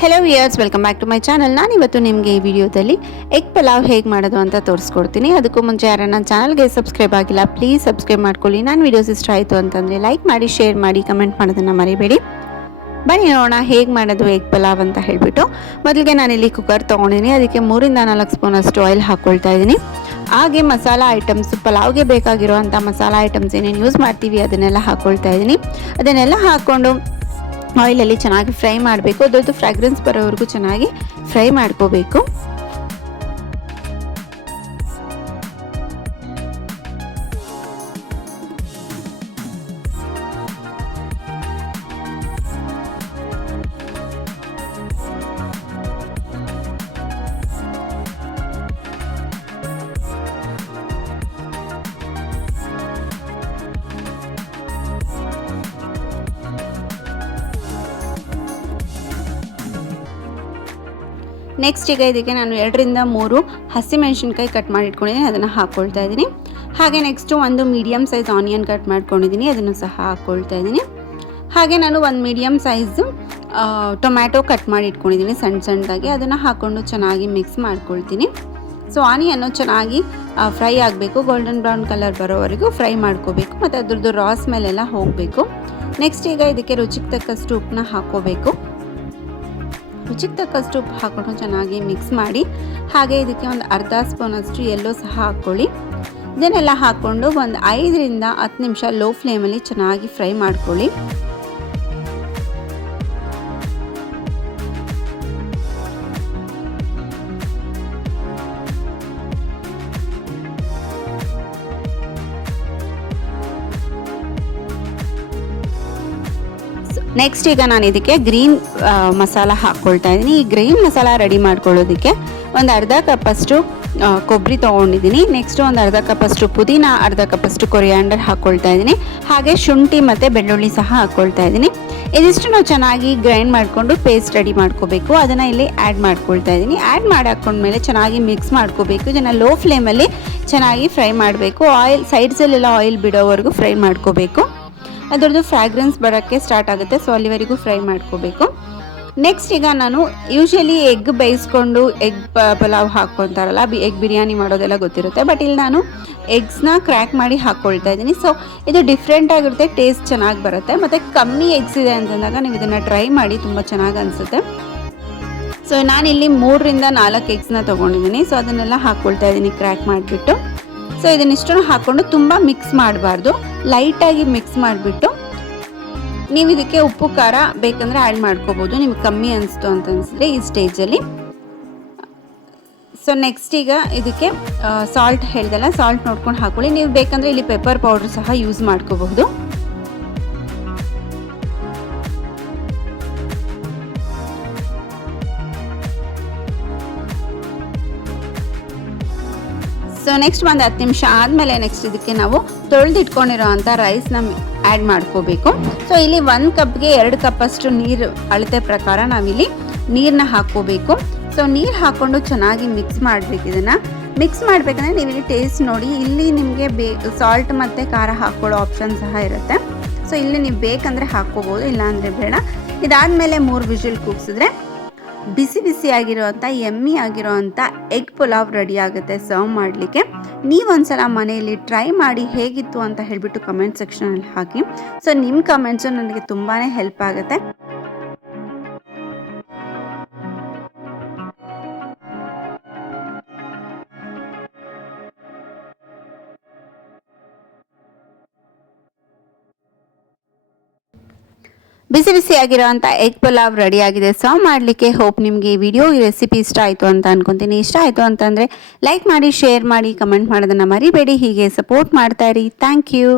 Hello viewers, welcome back to my channel. ನಾನು ಇವತ್ತು ನಿಮಗೆ ಈ ವಿಡಿಯೋದಲ್ಲಿ ಎಗ್ ಪಲಾವ್ ಹೇಗೆ ಮಾಡೋದು ಅಂತ ತೋರಿಸ್ಕೊಡ್ತೀನಿ. ಅದಕ್ಕೂ ಮುಂಚೆ ಯಾರು ನನ್ನ ಚಾನಲ್ಗೆ ಸಬ್ಸ್ಕ್ರೈಬ್ ಆಗಿಲ್ಲ, ಪ್ಲೀಸ್ ಸಬ್ಸ್ಕ್ರೈಬ್ ಮಾಡ್ಕೊಳ್ಳಿ. ನಾನು ವಿಡಿಯೋಸ್ ಇಷ್ಟ ಆಯಿತು ಅಂತಂದರೆ ಲೈಕ್ ಮಾಡಿ, ಶೇರ್ ಮಾಡಿ, ಕಮೆಂಟ್ ಮಾಡೋದನ್ನು ಮರಿಬೇಡಿ. ಬನ್ನಿ ನೋಡೋಣ ಹೇಗೆ ಮಾಡೋದು ಎಗ್ ಪಲಾವ್ ಅಂತ ಹೇಳಿಬಿಟ್ಟು. ಮೊದಲಿಗೆ ನಾನಿಲ್ಲಿ ಕುಕ್ಕರ್ ತೊಗೊಂಡಿದ್ದೀನಿ. ಅದಕ್ಕೆ 3 ರಿಂದ 4 ಸ್ಪೂನ್ ಅಷ್ಟು ಆಯಿಲ್ ಹಾಕ್ಕೊಳ್ತಾ ಇದ್ದೀನಿ. ಹಾಗೆ ಮಸಾಲ ಐಟಮ್ಸ್, ಪಲಾವ್ಗೆ ಬೇಕಾಗಿರುವಂಥ ಮಸಾಲ ಐಟಮ್ಸ್ ಏನೇನು ಯೂಸ್ ಮಾಡ್ತೀವಿ ಅದನ್ನೆಲ್ಲ ಹಾಕ್ಕೊಳ್ತಾ ಇದ್ದೀನಿ. ಅದನ್ನೆಲ್ಲ ಹಾಕ್ಕೊಂಡು ಆಯಿಲಲ್ಲಿ ಚೆನ್ನಾಗಿ ಫ್ರೈ ಮಾಡಬೇಕು. ಅದರದ್ದು ಫ್ರಾಗ್ರೆನ್ಸ್ ಬರೋವರೆಗೂ ಚೆನ್ನಾಗಿ ಫ್ರೈ ಮಾಡ್ಕೋಬೇಕು. ನೆಕ್ಸ್ಟ್ ಈಗ ಇದಕ್ಕೆ ನಾನು 2 ರಿಂದ 3 ಹಸಿಮೆಣಸಿನ್ಕಾಯಿ ಕಟ್ ಮಾಡಿ ಇಟ್ಕೊಂಡಿದ್ದೀನಿ, ಅದನ್ನು ಹಾಕ್ಕೊಳ್ತಾ ಇದ್ದೀನಿ. ಹಾಗೆ ನೆಕ್ಸ್ಟು ಒಂದು ಮೀಡಿಯಮ್ ಸೈಜ್ ಆನಿಯನ್ ಕಟ್ ಮಾಡ್ಕೊಂಡಿದ್ದೀನಿ, ಅದನ್ನು ಸಹ ಹಾಕ್ಕೊಳ್ತಾ ಇದ್ದೀನಿ. ಹಾಗೆ ನಾನು ಒಂದು ಮೀಡಿಯಮ್ ಸೈಜು ಟೊಮ್ಯಾಟೊ ಕಟ್ ಮಾಡಿ ಇಟ್ಕೊಂಡಿದ್ದೀನಿ ಸಣ್ಣದಾಗಿ, ಅದನ್ನು ಹಾಕ್ಕೊಂಡು ಚೆನ್ನಾಗಿ ಮಿಕ್ಸ್ ಮಾಡ್ಕೊಳ್ತೀನಿ. ಸೊ ಆನಿಯನ್ನು ಚೆನ್ನಾಗಿ ಫ್ರೈ ಆಗಬೇಕು, ಗೋಲ್ಡನ್ ಬ್ರೌನ್ ಕಲರ್ ಬರೋವರೆಗೂ ಫ್ರೈ ಮಾಡ್ಕೋಬೇಕು ಮತ್ತು ಅದ್ರದ್ದು ರಾ ಸ್ಮೆಲ್ ಹೋಗಬೇಕು. ನೆಕ್ಸ್ಟ್ ಈಗ ಇದಕ್ಕೆ ರುಚಿಗೆ ತಕ್ಕಷ್ಟು ಉಪ್ಪನ್ನ ಹಾಕ್ಕೋಬೇಕು. ರುಚಿಗೆ ತಕ್ಕಷ್ಟು ಉಪ್ಪು ಹಾಕ್ಕೊಂಡು ಚೆನ್ನಾಗಿ ಮಿಕ್ಸ್ ಮಾಡಿ, ಹಾಗೆ ಇದಕ್ಕೆ ಒಂದು ಅರ್ಧ ಸ್ಪೂನಷ್ಟು ಎಲ್ಲೋ ಸಹ ಹಾಕ್ಕೊಳ್ಳಿ. ಇದನ್ನೆಲ್ಲ ಹಾಕ್ಕೊಂಡು ಒಂದು 5 ರಿಂದ 10 ನಿಮಿಷ ಲೋ ಫ್ಲೇಮಲ್ಲಿ ಚೆನ್ನಾಗಿ ಫ್ರೈ ಮಾಡ್ಕೊಳ್ಳಿ. ನೆಕ್ಸ್ಟ್ ಈಗ ನಾನು ಇದಕ್ಕೆ ಗ್ರೀನ್ ಮಸಾಲ ಹಾಕ್ಕೊಳ್ತಾ ಇದ್ದೀನಿ. ಈ ಗ್ರೀನ್ ಮಸಾಲ ರೆಡಿ ಮಾಡ್ಕೊಳ್ಳೋದಕ್ಕೆ ಒಂದು ಅರ್ಧ ಕಪ್ಪಷ್ಟು ಕೊಬ್ಬರಿ ತೊಗೊಂಡಿದ್ದೀನಿ. ನೆಕ್ಸ್ಟು ಒಂದು ಅರ್ಧ ಕಪ್ಪಷ್ಟು ಪುದೀನ, ಅರ್ಧ ಕಪ್ಪಷ್ಟು ಕೊರಿಯಾಂಡರ್ ಹಾಕ್ಕೊಳ್ತಾ ಇದ್ದೀನಿ. ಹಾಗೆ ಶುಂಠಿ ಮತ್ತು ಬೆಳ್ಳುಳ್ಳಿ ಸಹ ಹಾಕ್ಕೊಳ್ತಾ ಇದ್ದೀನಿ. ಇದಿಷ್ಟು ನಾವು ಚೆನ್ನಾಗಿ ಗ್ರೈಂಡ್ ಮಾಡಿಕೊಂಡು ಪೇಸ್ಟ್ ರೆಡಿ ಮಾಡ್ಕೋಬೇಕು. ಅದನ್ನು ಇಲ್ಲಿ ಆ್ಯಡ್ ಮಾಡ್ಕೊಳ್ತಾ ಇದ್ದೀನಿ. ಆ್ಯಡ್ ಮಾಡಿ ಹಾಕ್ಕೊಂಡ್ಮೇಲೆ ಚೆನ್ನಾಗಿ ಮಿಕ್ಸ್ ಮಾಡ್ಕೋಬೇಕು. ಇದನ್ನು ಲೋ ಫ್ಲೇಮಲ್ಲಿ ಚೆನ್ನಾಗಿ ಫ್ರೈ ಮಾಡಬೇಕು. ಆಯಿಲ್ ಸೈಡ್ಸಲ್ಲೆಲ್ಲ ಆಯಿಲ್ ಬಿಡೋವರೆಗೂ ಫ್ರೈ ಮಾಡ್ಕೋಬೇಕು. ಅದರದ್ದು ಫ್ರಾಗ್ರೆನ್ಸ್ ಬರೋಕ್ಕೆ ಸ್ಟಾರ್ಟ್ ಆಗುತ್ತೆ, ಸೊ ಅಲ್ಲಿವರೆಗೂ ಫ್ರೈ ಮಾಡ್ಕೋಬೇಕು. ನೆಕ್ಸ್ಟ್ ಈಗ ನಾನು ಯೂಶ್ವಲಿ ಎಗ್ ಬೇಯಿಸ್ಕೊಂಡು ಎಗ್ ಪಲಾವ್ ಹಾಕ್ಕೊತಾರಲ್ಲ, ಎಗ್ ಬಿರಿಯಾನಿ ಮಾಡೋದೆಲ್ಲ ಗೊತ್ತಿರುತ್ತೆ. ಬಟ್ ಇಲ್ಲಿ ನಾನು ಎಗ್ಸ್ನ ಕ್ರ್ಯಾಕ್ ಮಾಡಿ ಹಾಕ್ಕೊಳ್ತಾ ಇದ್ದೀನಿ. ಸೊ ಇದು ಡಿಫ್ರೆಂಟ್ ಆಗಿರುತ್ತೆ, ಟೇಸ್ಟ್ ಚೆನ್ನಾಗಿ ಬರುತ್ತೆ. ಮತ್ತು ಕಮ್ಮಿ ಎಗ್ಸ್ ಇದೆ ಅಂತಂದಾಗ ನೀವು ಇದನ್ನು ಟ್ರೈ ಮಾಡಿ, ತುಂಬ ಚೆನ್ನಾಗಿ ಅನಿಸುತ್ತೆ. ಸೊ ನಾನಿಲ್ಲಿ 3 ರಿಂದ 4 ಎಗ್ಸ್ನ ತೊಗೊಂಡಿದ್ದೀನಿ. ಸೊ ಅದನ್ನೆಲ್ಲ ಹಾಕ್ಕೊಳ್ತಾ ಇದ್ದೀನಿ ಕ್ರ್ಯಾಕ್ ಮಾಡಿಬಿಟ್ಟು. ಸೊ ಇದನ್ನಿಷ್ಟನ್ನು ಹಾಕ್ಕೊಂಡು ತುಂಬ ಮಿಕ್ಸ್ ಮಾಡಬಾರ್ದು, ಲೈಟಾಗಿ ಮಿಕ್ಸ್ ಮಾಡಿಬಿಟ್ಟು ನೀವು ಇದಕ್ಕೆ ಉಪ್ಪು ಖಾರ ಬೇಕಂದರೆ ಆ್ಯಡ್ ಮಾಡ್ಕೋಬೋದು, ನಿಮ್ಗೆ ಕಮ್ಮಿ ಅನಿಸ್ತು ಅಂತ ಅನಿಸಿದ್ರೆ ಈ ಸ್ಟೇಜಲ್ಲಿ. ಸೊ ನೆಕ್ಸ್ಟ್ ಈಗ ಇದಕ್ಕೆ ಸಾಲ್ಟ್ ಹೇಳ್ದಲ್ಲ, ಸಾಲ್ಟ್ ನೋಡ್ಕೊಂಡು ಹಾಕ್ಕೊಳ್ಳಿ. ನೀವು ಬೇಕಂದರೆ ಇಲ್ಲಿ ಪೆಪ್ಪರ್ ಪೌಡ್ರ್ ಸಹ ಯೂಸ್ ಮಾಡ್ಕೋಬಹುದು. ಸೊ ನೆಕ್ಸ್ಟ್ ಒಂದು 10 ನಿಮಿಷ ಆದಮೇಲೆ ನೆಕ್ಸ್ಟ್ ಇದಕ್ಕೆ ನಾವು ತೊಳೆದಿಟ್ಕೊಂಡಿರೋ ಅಂಥ ರೈಸ್ನ ಆ್ಯಡ್ ಮಾಡ್ಕೋಬೇಕು. ಸೊ ಇಲ್ಲಿ 1 ಕಪ್ಗೆ 2 ಕಪ್ಪಷ್ಟು ನೀರು ಅಳತೆ ಪ್ರಕಾರ ನಾವಿಲ್ಲಿ ನೀರನ್ನ ಹಾಕ್ಕೋಬೇಕು. ಸೊ ನೀರು ಹಾಕ್ಕೊಂಡು ಚೆನ್ನಾಗಿ ಮಿಕ್ಸ್ ಮಾಡಬೇಕು. ಇದನ್ನು ಮಿಕ್ಸ್ ಮಾಡಬೇಕಂದ್ರೆ ನೀವು ಇಲ್ಲಿ ಟೇಸ್ಟ್ ನೋಡಿ, ಇಲ್ಲಿ ನಿಮಗೆ ಸಾಲ್ಟ್ ಮತ್ತು ಖಾರ ಹಾಕ್ಕೊಳ್ಳೋ ಆಪ್ಷನ್ ಸಹ ಇರುತ್ತೆ. ಸೊ ಇಲ್ಲಿ ನೀವು ಬೇಕಂದರೆ ಹಾಕ್ಕೋಬೋದು, ಇಲ್ಲಾಂದರೆ ಬೇಡ. ಇದಾದಮೇಲೆ 3 ವಿಷಲ್ ಕೂಗಿಸಿದ್ರೆ ಬಿಸಿ ಬಿಸಿ ಆಗಿರೋವಂಥ ಎಮ್ಮಿ ಆಗಿರೋವಂಥ ಎಗ್ ಪುಲಾವ್ ರೆಡಿ ಆಗುತ್ತೆ ಸರ್ವ್ ಮಾಡಲಿಕ್ಕೆ. ನೀವೊಂದ್ಸಲ ಮನೆಯಲ್ಲಿ ಟ್ರೈ ಮಾಡಿ ಹೇಗಿತ್ತು ಅಂತ ಹೇಳಿಬಿಟ್ಟು ಕಮೆಂಟ್ ಸೆಕ್ಷನಲ್ಲಿ ಹಾಕಿ. ಸೊ ನಿಮ್ಮ ಕಮೆಂಟ್ಸು ನನಗೆ ತುಂಬಾ ಹೆಲ್ಪ್ ಆಗುತ್ತೆ. ಬಿಸಿ ಬಿಸಿಯಾಗಿರೋಂಥ ಎಗ್ ಪಲಾವ್ ರೆಡಿ ಆಗಿದೆ ಸರ್ವ್ ಮಾಡಲಿಕ್ಕೆ. ಹೋಪ್ ನಿಮಗೆ ಈ ವಿಡಿಯೋ, ಈ ರೆಸಿಪಿ ಇಷ್ಟ ಆಯಿತು ಅಂತ ಅನ್ಕೊತೀನಿ. ಇಷ್ಟ ಆಯಿತು ಅಂತಂದರೆ ಲೈಕ್ ಮಾಡಿ, ಶೇರ್ ಮಾಡಿ, ಕಮೆಂಟ್ ಮಾಡೋದನ್ನು ಮರಿಬೇಡಿ. ಹೀಗೆ ಸಪೋರ್ಟ್ ಮಾಡ್ತಾ ಇರಿ. Thank you.